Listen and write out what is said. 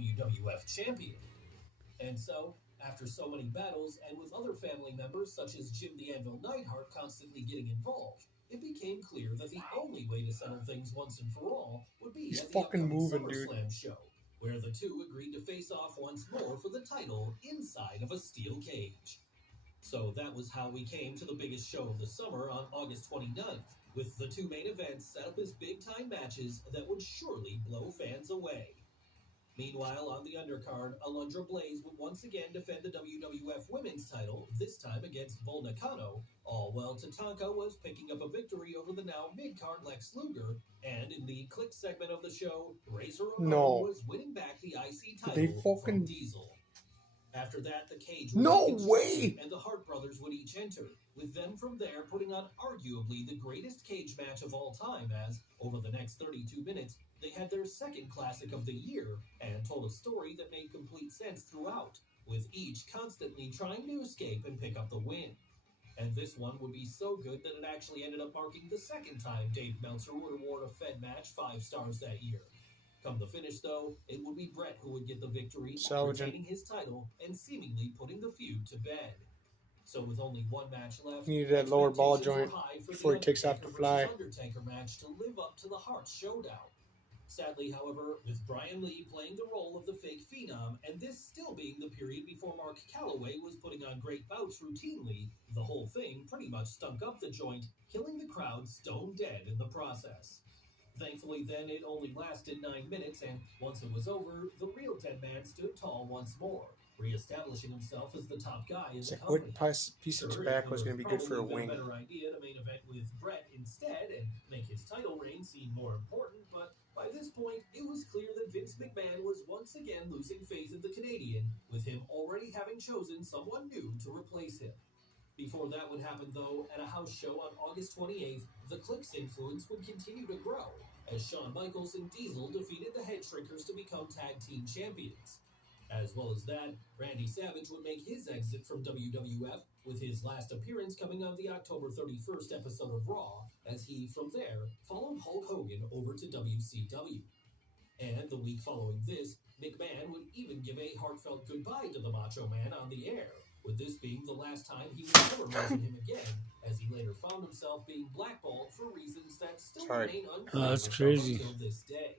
WWF champion. And so, after so many battles, and with other family members such as Jim the Anvil Neidhart constantly getting involved, it became clear that the only way to settle things once and for all would be He's at the fucking upcoming moving, dude. SummerSlam show, where the two agreed to face off once more for the title inside of a steel cage. So that was how we came to the biggest show of the summer on August 29th, with the two main events set up as big-time matches that would surely blow fans away. Meanwhile, on the undercard, Alundra Blaze would once again defend the WWF Women's title, this time against Bull Nakano, all while Tatanka was picking up a victory over the now mid-card Lex Luger, and in the Click segment of the show, Razor Ramon was winning back the IC title from Diesel. After that, the cage would No be way! and the Hart brothers would each enter, with them from there putting on arguably the greatest cage match of all time as, over the next 32 minutes, they had their second classic of the year and told a story that made complete sense throughout, with each constantly trying to escape and pick up the win. And this one would be so good that it actually ended up marking the second time Dave Meltzer would award a Fed match 5 stars that year. Come the finish, though, it would be Bret who would get the victory, retaining his title and seemingly putting the feud to bed. So with only one match left, he needed that lower ball joint before he takes off the fly. Undertaker match to live up to the Hart showdown. Sadly, however, with Brian Lee playing the role of the fake phenom, and this still being the period before Mark Calloway was putting on great bouts routinely, the whole thing pretty much stunk up the joint, killing the crowd stone dead in the process. Thankfully, then, it only lasted 9 minutes, and once it was over, the real Dead Man stood tall once more, reestablishing himself as the top guy in the company. What piece of tobacco is going to be good for a wing? A better idea to main event with Bret instead and make his title reign seem more important, but by this point, it was clear that Vince McMahon was once again losing faith in the Canadian, with him already having chosen someone new to replace him. Before that would happen, though, at a house show on August 28th, the Click's influence would continue to grow, as Shawn Michaels and Diesel defeated the Head Shrinkers to become tag team champions. As well as that, Randy Savage would make his exit from WWF, with his last appearance coming on the October 31st episode of Raw, as he, from there, followed Hulk Hogan over to WCW. And the week following this, McMahon would even give a heartfelt goodbye to the Macho Man on the air, with this being the last time he would ever mention him again, as he later found himself being blackballed for reasons that still remain unclear until this day.